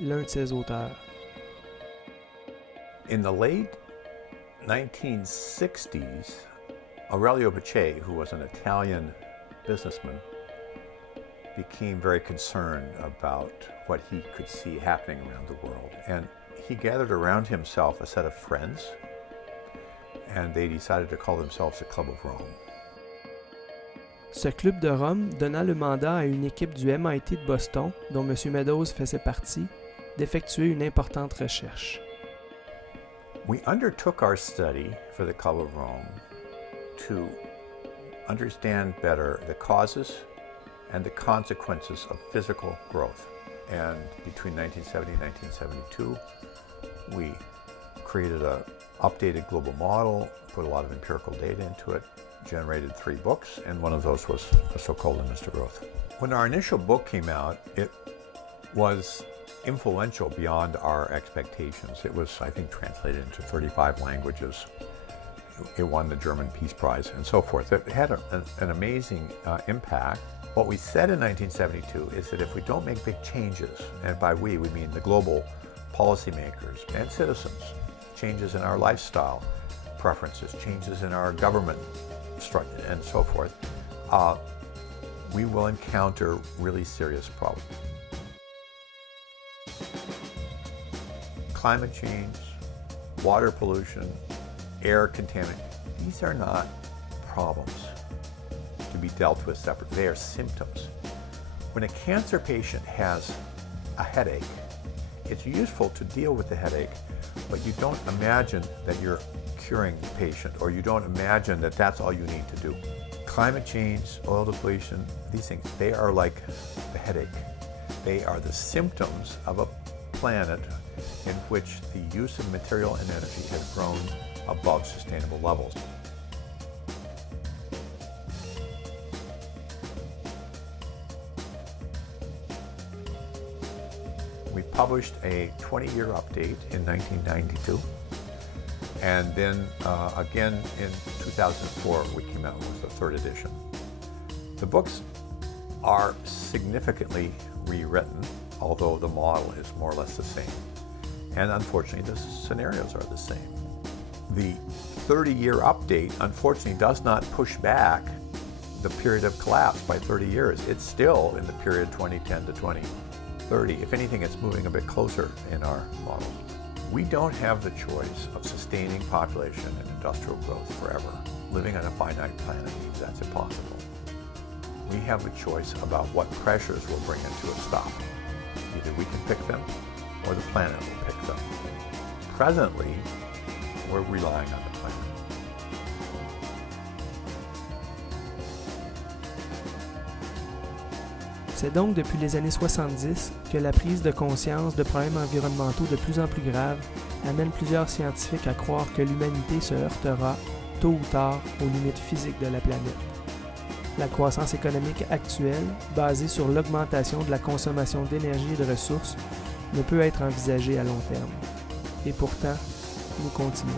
l'un de ses auteurs. In the late 1960s, Aurelio Bouchard, who was an Italian businessman, became very concerned about what he could see happening around the world. And he gathered around himself a set of friends, and they decided to call themselves the Club of Rome. Ce club de Rome donna le mandat à une équipe du MIT de Boston, dont M. Meadows faisait partie, d'effectuer une importante recherche. We undertook our study for the Club of Rome to understand better the causes and the consequences of physical growth. And between 1970 and 1972, we created an updated global model, put a lot of empirical data into it, generated 3 books, and one of those was the so-called Limits to Growth. When our initial book came out, it was influential beyond our expectations. It was, I think, translated into 35 languages. It won the German Peace Prize and so forth. It had an amazing impact. What we said in 1972 is that if we don't make big changes, and by we mean the global policymakers and citizens, changes in our lifestyle preferences, changes in our government structure and so forth, we will encounter really serious problems. Climate change, water pollution, air contamination, these are not problems to be dealt with separately. They are symptoms. When a cancer patient has a headache, it's useful to deal with the headache, but you don't imagine that you're curing the patient, or you don't imagine that that's all you need to do. Climate change, oil depletion, these things, they are like the headache. They are the symptoms of a planet in which the use of material and energy has grown above sustainable levels. We published a 20-year update in 1992, and then again in 2004 we came out with the 3rd edition. The books are significantly rewritten, although the model is more or less the same. And unfortunately, the scenarios are the same. The 30-year update, unfortunately, does not push back the period of collapse by 30 years. It's still in the period 2010 to 2030. If anything, it's moving a bit closer in our model. We don't have the choice of sustaining population and industrial growth forever. Living on a finite planet means that's impossible. We have a choice about what pressures will bring it to a stop. Either we can pick them, or the planet will pick them. Presently, we're relying on the planet. C'est donc depuis les années 70 que la prise de conscience de problèmes environnementaux de plus en plus graves amène plusieurs scientifiques à croire que l'humanité se heurtera, tôt ou tard, aux limites physiques de la planète. La croissance économique actuelle, basée sur l'augmentation de la consommation d'énergie et de ressources, ne peut être envisagée à long terme. Et pourtant, nous continuons.